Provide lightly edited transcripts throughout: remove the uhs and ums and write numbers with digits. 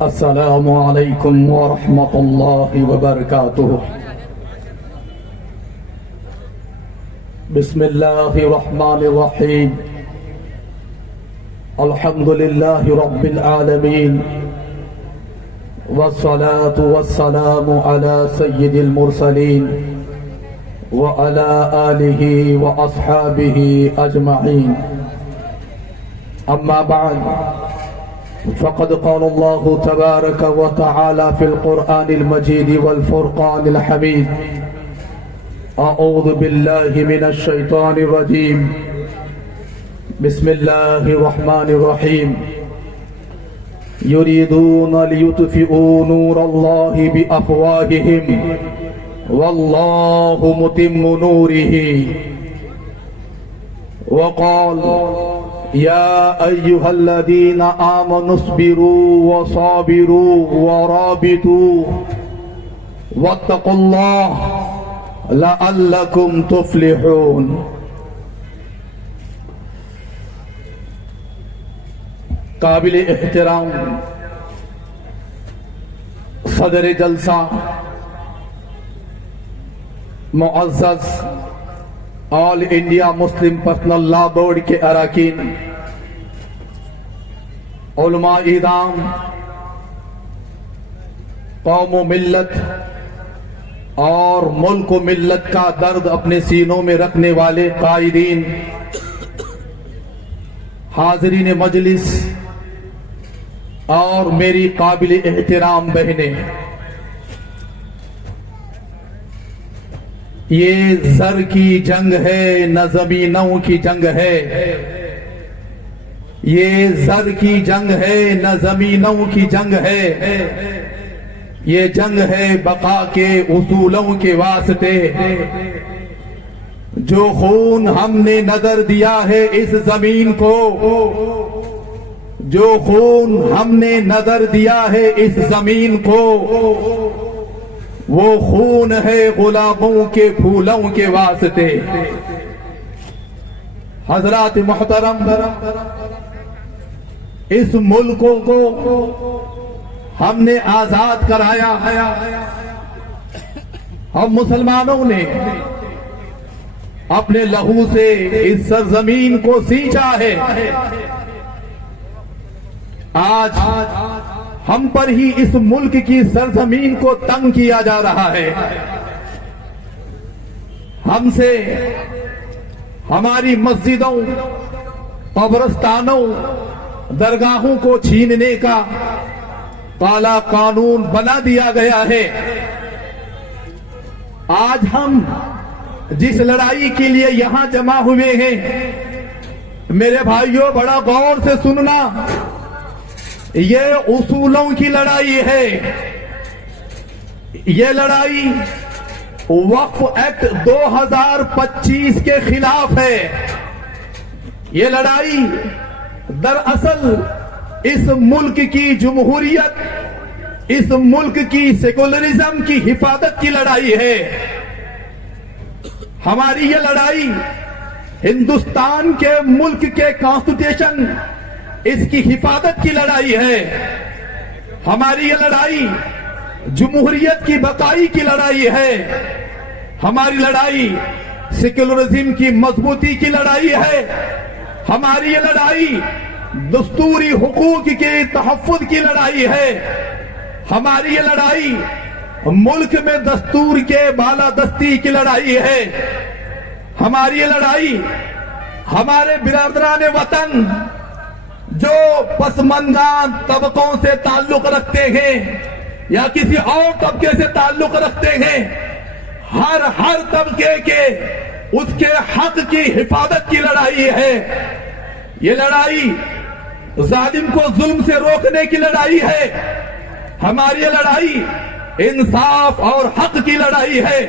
السلام علیکم ورحمۃ اللہ وبرکاتہ۔ بسم اللہ الرحمن الرحیم۔ الحمد للہ رب العالمین، والصلاة والسلام علی سید المرسلین وعلی آلہ واصحابہ اجمعین۔ اما بعد، فقد قال الله تبارك وتعالى في القرآن المجيد والفرقان الحميد: أعوذ بالله من الشيطان الرجيم، بسم الله الرحمن الرحيم، يريدون ليطفئوا نور الله بأفواههم والله متم نوره، وقال: يا أيها الذين آمنوا اصبروا وصابروا ورابطوا واتقوا الله لعلكم تفلحون۔ قابل احترام صدر جلسہ، معزز آل انڈیا مسلم پرسنل لا بورڈ کے اراکین، علماء اعظام، قوم و ملت اور ملک و ملت کا درد اپنے سینوں میں رکھنے والے قائدین، حاضرین مجلس اور میری قابل احترام بہنیں، یہ زر کی جنگ ہے نہ زمینوں کی جنگ ہے، یہ زر کی جنگ ہے نہ زمینوں کی جنگ ہے، یہ جنگ ہے بقا کے اصولوں کے واسطے۔ جو خون ہم نے نظر دیا ہے اس زمین کو، جو خون ہم نے نظر دیا ہے اس زمین کو، وہ خون ہے غلاموں کے پھولوں کے واسطے۔ حضرات محترم، اس ملک کو ہم نے آزاد کرایا، ہم مسلمانوں نے اپنے لہو سے اس سرزمین کو سینچا ہے۔ آج ہم پر ہی اس ملک کی سرزمین کو تنگ کیا جا رہا ہے۔ ہم سے ہماری مسجدوں، قبرستانوں، درگاہوں کو چھیننے کا کالا قانون بنا دیا گیا ہے۔ آج ہم جس لڑائی کے لیے یہاں جمع ہوئے ہیں، میرے بھائیوں بڑا غور سے سننا، یہ اصولوں کی لڑائی ہے۔ یہ لڑائی وقف ایکٹ 2025 کے خلاف ہے۔ یہ لڑائی دراصل اس ملک کی جمہوریت، اس ملک کی سیکولرزم کی حفاظت کی لڑائی ہے۔ ہماری یہ لڑائی ہندوستان کے ملک کے کانسٹیٹیوشن، اس کی حفاظت کی لڑائی ہے۔ ہماری یہ لڑائی جمہوریت کی بقائی کی لڑائی ہے۔ ہماری لڑائی سیکولرزم کی مضبوطی کی لڑائی ہے۔ ہماری یہ لڑائی دستوری حقوق کے تحفظ کی لڑائی ہے۔ ہماری یہ لڑائی ملک میں دستور کے بالادستی کی لڑائی ہے۔ ہماری یہ لڑائی ہمارے برادران وطن جو پسماندہ طبقوں سے تعلق رکھتے ہیں یا کسی اور طبقے سے تعلق رکھتے ہیں، ہر طبقے کے اس کے حق کی حفاظت کی لڑائی ہے۔ یہ لڑائی ظالم کو ظلم سے روکنے کی لڑائی ہے۔ ہماری یہ لڑائی انصاف اور حق کی لڑائی ہے۔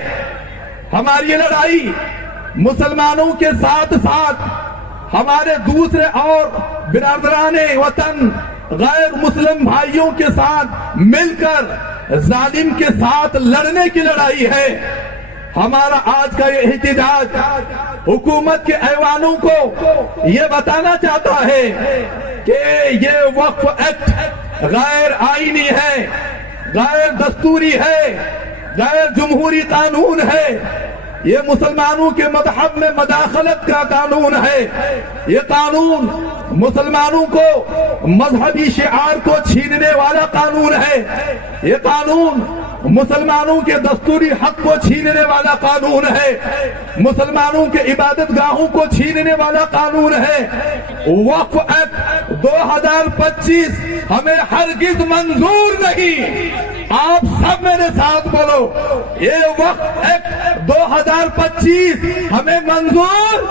ہماری یہ لڑائی مسلمانوں کے ساتھ ساتھ ہمارے دوسرے اور برادران وطن غیر مسلم بھائیوں کے ساتھ مل کر ظالم کے ساتھ لڑنے کی لڑائی ہے۔ ہمارا آج کا یہ احتجاج حکومت کے ایوانوں کو یہ بتانا چاہتا ہے کہ یہ وقف ایکٹ غیر آئینی ہے، غیر دستوری ہے، غیر جمہوری قانون ہے، یہ مسلمانوں کے مذہب میں مداخلت کا قانون ہے، یہ قانون مسلمانوں کو مذہبی شعار کو چھیننے والا قانون ہے، یہ قانون مسلمانوں کے دستوری حق کو چھیننے والا قانون ہے، مسلمانوں کے عبادت گاہوں کو چھیننے والا قانون ہے۔ وقف ایکٹ 2025 ہمیں ہرگز منظور نہیں۔ آپ سب میرے ساتھ بولو، یہ وقف ایکٹ 2025 ہمیں منظور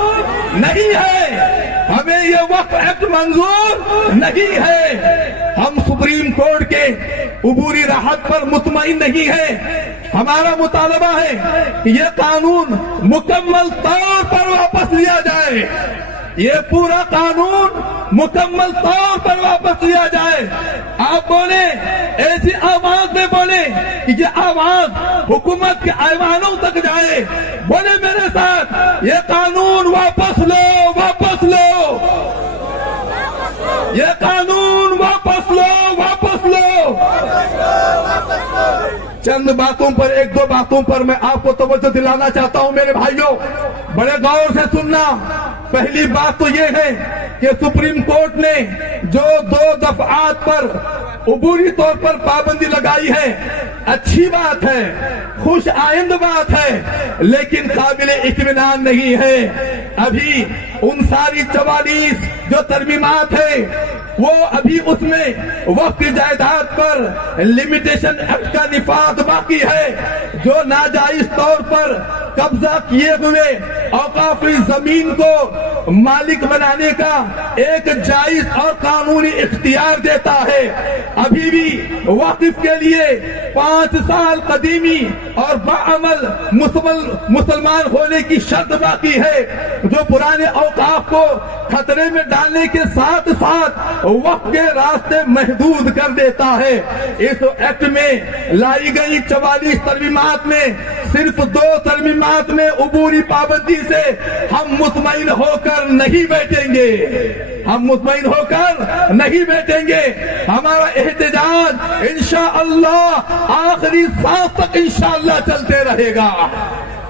نہیں ہے، ہمیں یہ وقف ایکٹ منظور نہیں ہے۔ ہم سپریم کورٹ کے عبوری راحت پر مطمئن نہیں ہیں، ہمارا مطالبہ ہے کہ یہ قانون مکمل طور پر واپس لیا جائے، یہ پورا قانون مکمل طور پر واپس لیا جائے۔ آپ بولیں، ایسی آواز میں بولیں کہ یہ آواز حکومت کے ایوانوں تک جائے، بولے میرے ساتھ، یہ قانون واپس لو، واپس لو، یہ قانون واپس لو، واپس لو۔ چند باتوں پر، ایک دو باتوں پر میں آپ کو توجہ دلانا چاہتا ہوں میرے بھائیوں، بڑے غور سے سننا۔ پہلی بات تو یہ ہے کہ سپریم کورٹ نے جو 2 دفعات پر عبوری طور پر پابندی لگائی ہے، اچھی بات ہے، خوش آئند بات ہے، لیکن قابل اطمینان نہیں ہے۔ ابھی ان ساری 44 جو ترمیمات ہیں، وہ ابھی اس میں وقف کی جائیداد پر لمیٹیشن ایکٹ کا نفاذ باقی ہے، جو ناجائز طور پر قبضہ کیے ہوئے اوقافی زمین کو مالک بنانے کا ایک جائز اور قانونی اختیار دیتا ہے۔ ابھی بھی وقف کے لیے 5 سال قدیمی اور باعمل مسلمان ہونے کی شرط باقی ہے، جو پرانے اوقاف کو خطرے میں ڈالنے کے ساتھ ساتھ وقف کے راستے محدود کر دیتا ہے۔ اس ایکٹ میں لائی گئی 44 ترمیمات میں صرف 2 ترمیمات میں عبوری پابندی سے ہم مطمئن ہو کر نہیں بیٹھیں گے، ہم مطمئن ہو کر نہیں بیٹھیں گے۔ ہمارا احتجاج انشاءاللہ آخری سانس تک انشاءاللہ چلتے رہے گا،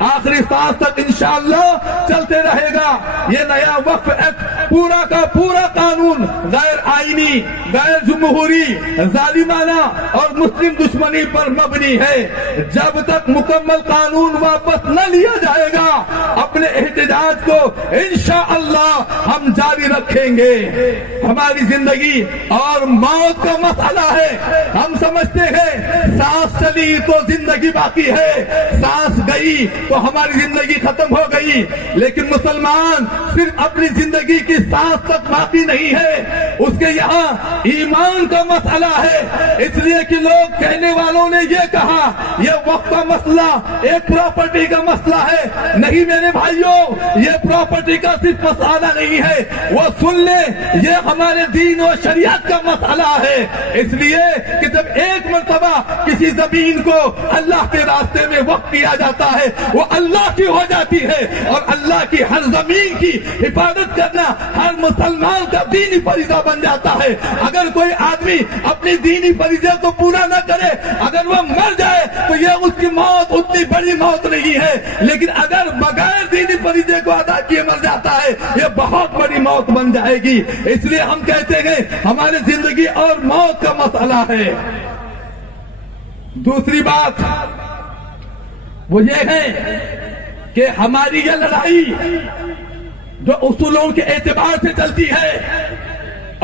آخری سانس تک انشاءاللہ چلتے رہے گا۔ یہ نیا وقف ایکٹ پورا کا پورا قانون غیر آئینی، غیر جمہوری، ظالمانہ اور مسلم دشمنی پر مبنی ہے۔ جب تک مکمل قانون واپس نہ لیا جائے گا، اپنے احتجاج کو انشاءاللہ ہم جاری رکھیں گے۔ ہماری زندگی اور موت کا مسئلہ ہے۔ ہم سمجھتے ہیں سانس چلی تو زندگی باقی ہے، سانس گئی تو ہماری زندگی ختم ہو گئی، لیکن مسلمان صرف اپنی زندگی کی سانس تک باقی نہیں ہے، اس کے یہاں ایمان کا مسئلہ ہے۔ اس لیے کہ لوگ کہنے والوں نے یہ کہا یہ وقت کا مسئلہ ایک پراپرٹی کا مسئلہ ہے۔ نہیں میرے بھائیوں، یہ پراپرٹی کا صرف مسئلہ نہیں ہے، وہ سن لے، یہ ہمارے دین و شریعت کا مسئلہ ہے۔ اس لیے کہ جب ایک مرتبہ کسی زمین کو اللہ کے راستے میں وقف کیا جاتا ہے، وہ اللہ کی ہو جاتی ہے، اور اللہ کی ہر زمین کی حفاظت کرنا ہر مسلمان کا دینی فریضہ بن جاتا ہے۔ اگر کوئی آدمی اپنی دینی فریضے کو پورا نہ کرے، اگر وہ مر جائے تو یہ اس کی موت اتنی بڑی موت نہیں ہے، لیکن اگر بغیر دینی فریضے کو ادا کیے مر جاتا ہے، یہ بہت بڑی موت بن جائے گی۔ اس لیے ہم کہتے ہیں ہماری زندگی اور موت کا مسئلہ ہے۔ دوسری بات وہ یہ ہے کہ ہماری یہ لڑائی جو اصولوں کے اعتبار سے چلتی ہے،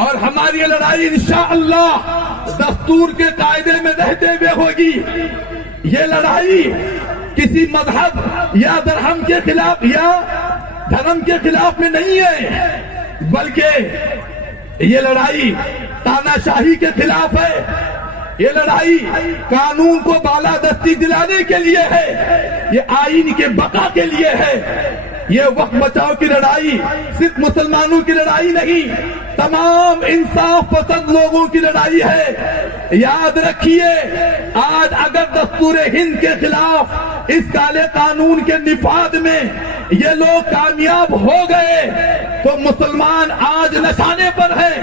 اور ہماری یہ لڑائی انشاءاللہ دستور کے قاعدے میں رہتے ہوئے ہوگی۔ یہ لڑائی کسی مذہب یا درہم کے خلاف یا دھرم کے خلاف میں نہیں ہے، بلکہ یہ لڑائی تاناشاہی کے خلاف ہے، یہ لڑائی قانون کو بالادستی دلانے کے لیے ہے، یہ آئین کے بقا کے لیے ہے۔ یہ وقت بچاؤ کی لڑائی صرف مسلمانوں کی لڑائی نہیں، تمام انصاف پسند لوگوں کی لڑائی ہے۔ یاد رکھیے، آج اگر دستور ہند کے خلاف اس کالے قانون کے نفاذ میں یہ لوگ کامیاب ہو گئے تو مسلمان آج نشانے پر ہیں۔